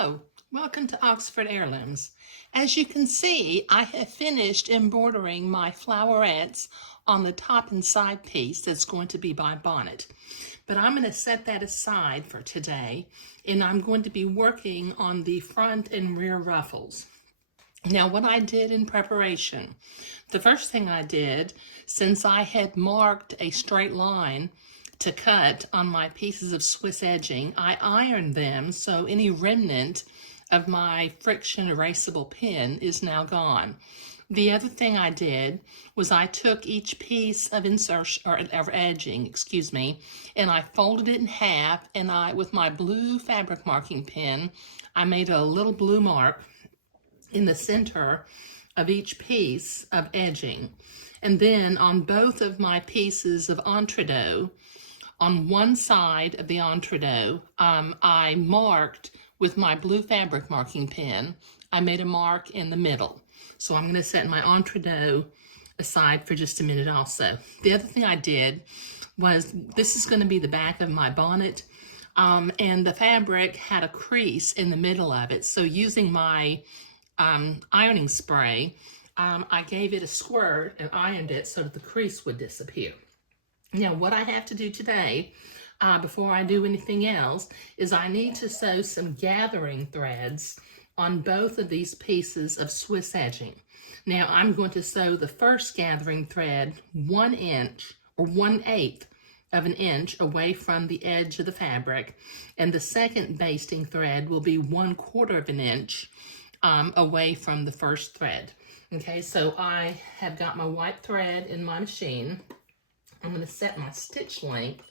Hello, welcome to Oxford Heirlooms. As you can see, I have finished embroidering my flowerettes on the top and side piece that's going to be by Bonnet. But I'm going to set that aside for today, and I'm going to be working on the front and rear ruffles. Now, what I did in preparation, the first thing I did, since I had marked a straight line to cut on my pieces of Swiss edging, I ironed them so any remnant of my friction erasable pen is now gone. The other thing I did was I took each piece of insertion or edging, and I folded it in half, and with my blue fabric marking pen, I made a little blue mark in the center of each piece of edging. And then on both of my pieces of entredeaux, on one side of the entredeaux, I marked with my blue fabric marking pen. I made a mark in the middle. So I'm going to set my entredeaux aside for just a minute also. The other thing I did was, this is going to be the back of my bonnet, and the fabric had a crease in the middle of it. So using my ironing spray, I gave it a squirt and ironed it so that the crease would disappear. Now, what I have to do today, before I do anything else, is I need to sew some gathering threads on both of these pieces of Swiss edging. Now, I'm going to sew the first gathering thread 1 inch or 1/8 of an inch away from the edge of the fabric, and the second basting thread will be 1/4 of an inch away from the first thread. Okay, so I have got my white thread in my machine. I'm going to set my stitch length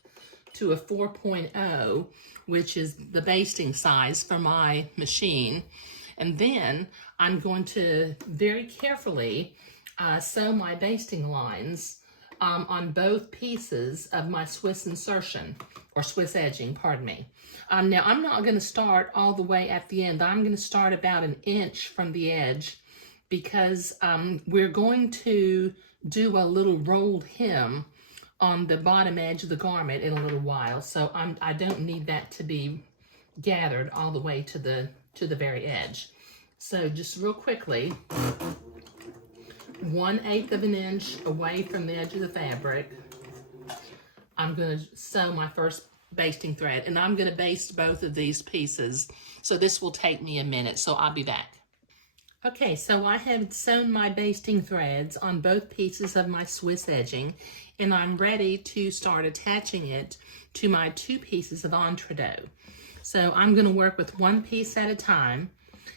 to a 4.0, which is the basting size for my machine. And then I'm going to very carefully sew my basting lines on both pieces of my Swiss insertion, or Swiss edging, pardon me. Now, I'm not going to start all the way at the end. I'm going to start about 1 inch from the edge, because we're going to do a little rolled hem on the bottom edge of the garment in a little while. So I don't need that to be gathered all the way to the very edge. So just real quickly, 1/8 of an inch away from the edge of the fabric, I'm going to sew my first basting thread, and I'm going to baste both of these pieces. So this will take me a minute, so I'll be back. Okay, so I have sewn my basting threads on both pieces of my Swiss edging, and I'm ready to start attaching it to my 2 pieces of entredeaux. So I'm going to work with 1 piece at a time.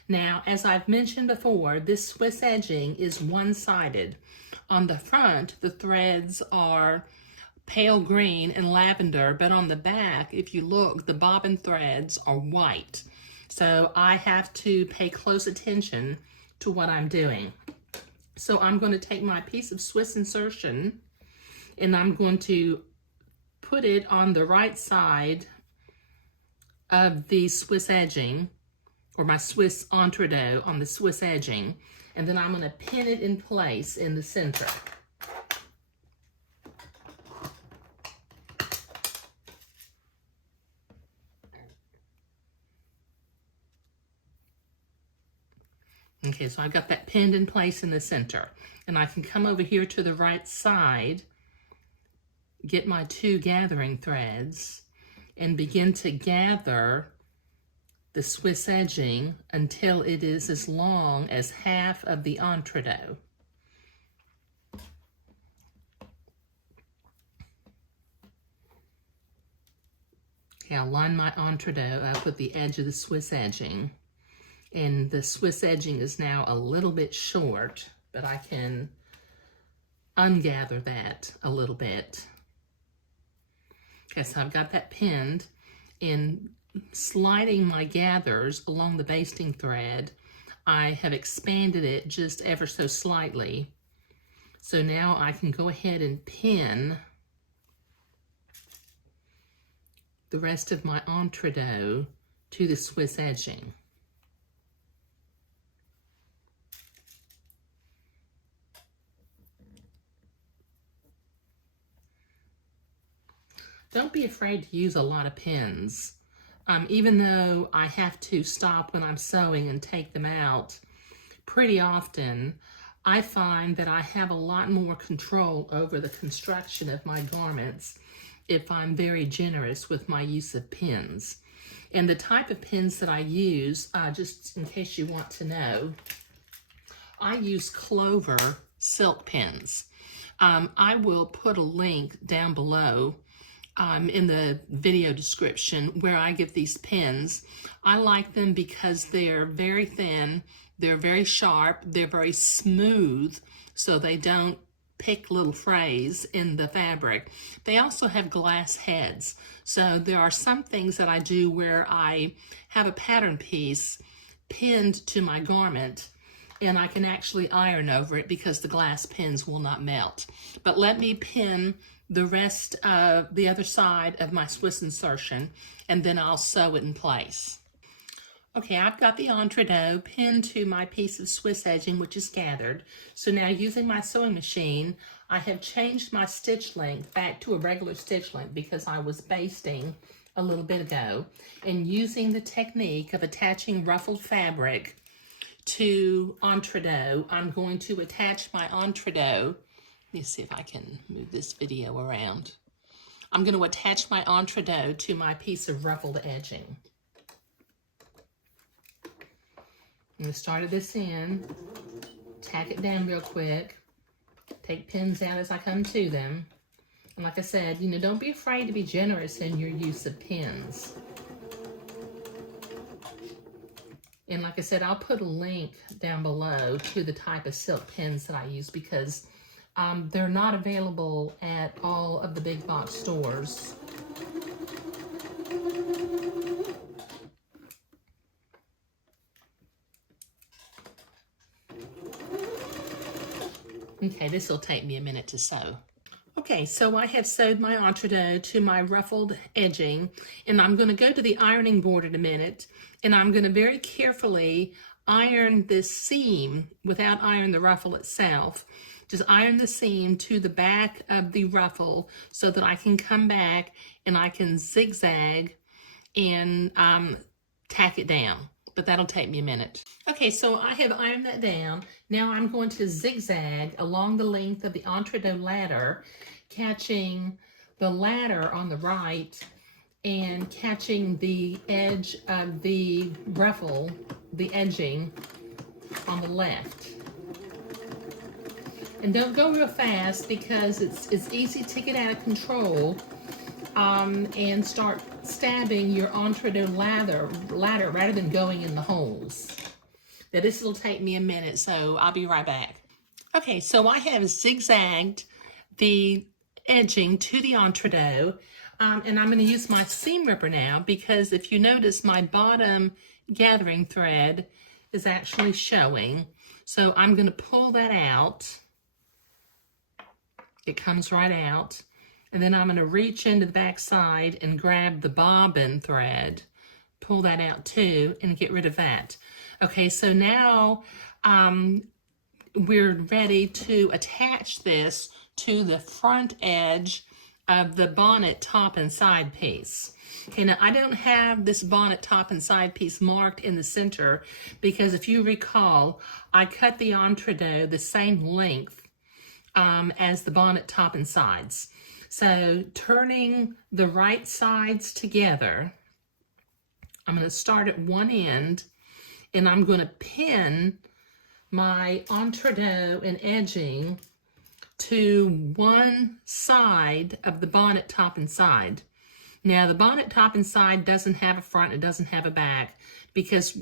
Now, as I've mentioned before, this Swiss edging is one-sided. On the front, the threads are pale green and lavender, but on the back, if you look, the bobbin threads are white. So I have to pay close attention to what I'm doing. So I'm going to take my piece of Swiss insertion, and I'm going to put it on the right side of the Swiss edging, or my Swiss entredeaux on the Swiss edging, and then I'm going to pin it in place in the center. Okay, so I've got that pinned in place in the center, and I can come over here to the right side, get my 2 gathering threads, and begin to gather the Swiss edging until it is as long as half of the entredeaux. Okay, I'll line my entredeaux up with the edge of the Swiss edging. And the Swiss edging is now a little bit short, but I can ungather that a little bit. Okay, so I've got that pinned, and sliding my gathers along the basting thread, I have expanded it just ever so slightly. So now I can go ahead and pin the rest of my entredeaux to the Swiss edging. Don't be afraid to use a lot of pins. Even though I have to stop when I'm sewing and take them out pretty often, I find that I have a lot more control over the construction of my garments if I'm very generous with my use of pins. And the type of pins that I use, just in case you want to know, I use Clover silk pins. I will put a link down below in the video description where I get these pins. I like them because they're very thin, they're very sharp, they're very smooth, so they don't pick little frays in the fabric. They also have glass heads. So there are some things that I do where I have a pattern piece pinned to my garment and I can actually iron over it because the glass pins will not melt. But let me pin the rest of the other side of my Swiss insertion and then I'll sew it in place. Okay, I've got the entredot pinned to my piece of Swiss edging, which is gathered. So now using my sewing machine, I have changed my stitch length back to a regular stitch length because I was basting a little bit ago. And using the technique of attaching ruffled fabric to entredot, I'm going to attach my entredot. Let me see if I can move this video around. I'm going to attach my entredot to my piece of ruffled edging. I'm going to start at this end, tack it down real quick, take pins out as I come to them. And like I said, don't be afraid to be generous in your use of pins. And like I said, I'll put a link down below to the type of silk pins that I use because they're not available at all of the big box stores. Okay, this will take me a minute to sew. Okay, so I have sewed my entredot to my ruffled edging, and I'm going to go to the ironing board in a minute, and I'm going to very carefully iron this seam without ironing the ruffle itself. Just iron the seam to the back of the ruffle so that I can come back and I can zigzag and tack it down. But that'll take me a minute. Okay, so I have ironed that down. Now I'm going to zigzag along the length of the entredot ladder, catching the ladder on the right and catching the edge of the ruffle, the edging, on the left. And don't go real fast because it's easy to get out of control and start stabbing your entredot ladder rather than going in the holes. Now this will take me a minute, so I'll be right back. Okay, so I have zigzagged the edging to the entredot, and I'm going to use my seam ripper now because if you notice, my bottom gathering thread is actually showing. So I'm going to pull that out. It comes right out. And then I'm going to reach into the back side and grab the bobbin thread, pull that out too, and get rid of that. Okay, so now we're ready to attach this to the front edge of the bonnet top and side piece. Okay, now I don't have this bonnet top and side piece marked in the center because if you recall, I cut the entredot the same length as the bonnet top and sides. So turning the right sides together, I'm going to start at one end and I'm going to pin my entredot and edging to one side of the bonnet top and side. Now the bonnet top and side doesn't have a front, it doesn't have a back because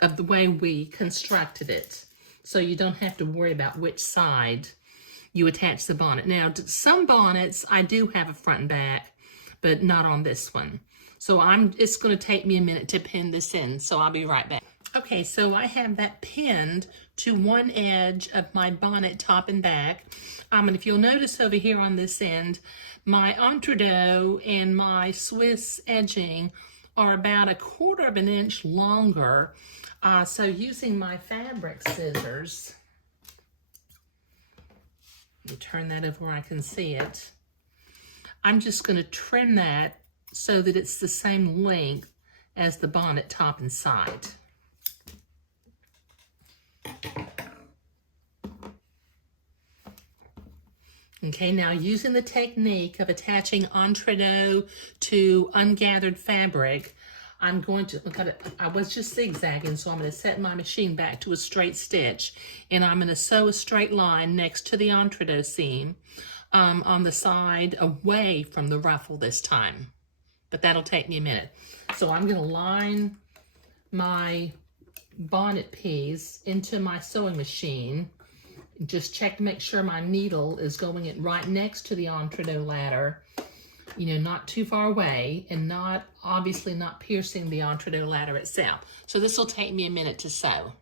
of the way we constructed it. So you don't have to worry about which side you attach the bonnet. Now, to some bonnets, I do have a front and back, but not on this one. So it's going to take me a minute to pin this in, so I'll be right back. Okay, so I have that pinned to one edge of my bonnet top and back. And if you'll notice over here on this end, my entredot and my Swiss edging are about 1/4 of an inch longer. So using my fabric scissors, let me turn that over where I can see it. I'm just going to trim that so that it's the same length as the bonnet top and side. Okay, now using the technique of attaching entree to ungathered fabric, I'm going to, look at it, I was just zigzagging, so I'm going to set my machine back to a straight stitch, and I'm going to sew a straight line next to the entree seam on the side away from the ruffle this time. But that'll take me a minute. So I'm going to line my bonnet piece into my sewing machine. Just check to make sure my needle is going in right next to the entree ladder, you know, not too far away, and not, obviously not piercing the entree ladder itself. So this will take me a minute to sew.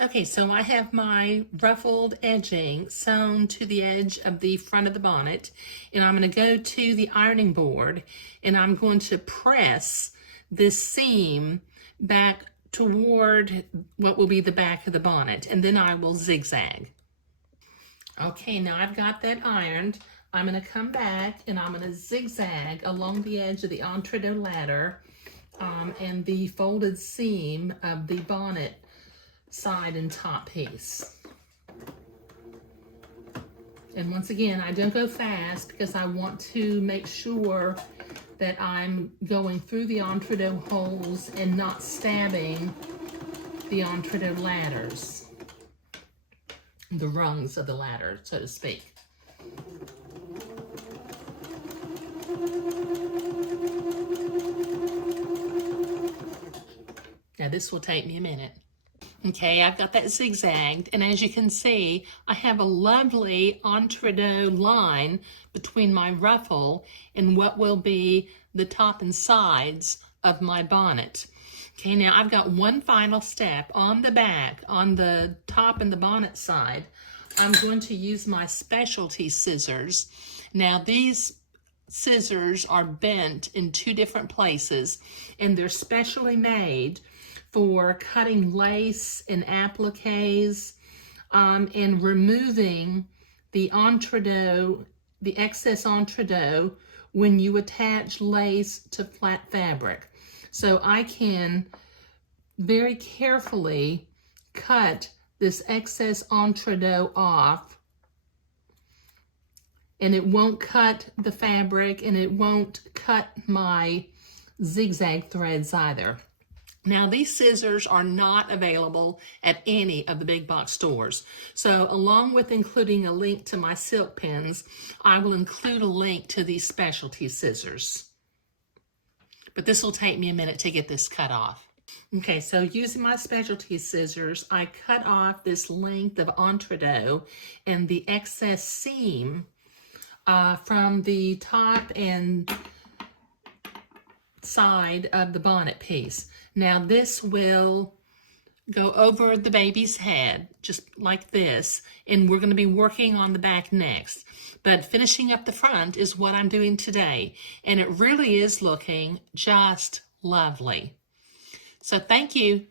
Okay, so I have my ruffled edging sewn to the edge of the front of the bonnet, and I'm going to go to the ironing board, and I'm going to press this seam back toward what will be the back of the bonnet, and then I will zigzag. Okay, now I've got that ironed. I'm going to come back and I'm going to zigzag along the edge of the entree ladder and the folded seam of the bonnet side and top piece. And once again, I don't go fast because I want to make sure that I'm going through the entree holes and not stabbing the entree ladders, the rungs of the ladder, so to speak. Now this will take me a minute. Okay, I've got that zigzagged, and as you can see, I have a lovely entree line between my ruffle and what will be the top and sides of my bonnet. Okay, now I've got one final step on the back, on the top and the bonnet side. I'm going to use my specialty scissors. Now these scissors are bent in two different places, and they're specially made for cutting lace and appliques and removing the entree, the excess entree when you attach lace to flat fabric. So I can very carefully cut this excess entree off, and it won't cut the fabric, and it won't cut my zigzag threads either. Now, these scissors are not available at any of the big box stores. So along with including a link to my silk pins, I will include a link to these specialty scissors. But this will take me a minute to get this cut off. Okay, so using my specialty scissors, I cut off this length of entree and the excess seam from the top and side of the bonnet piece. Now this will go over the baby's head, just like this, and we're going to be working on the back next. But finishing up the front is what I'm doing today, and it really is looking just lovely. So thank you.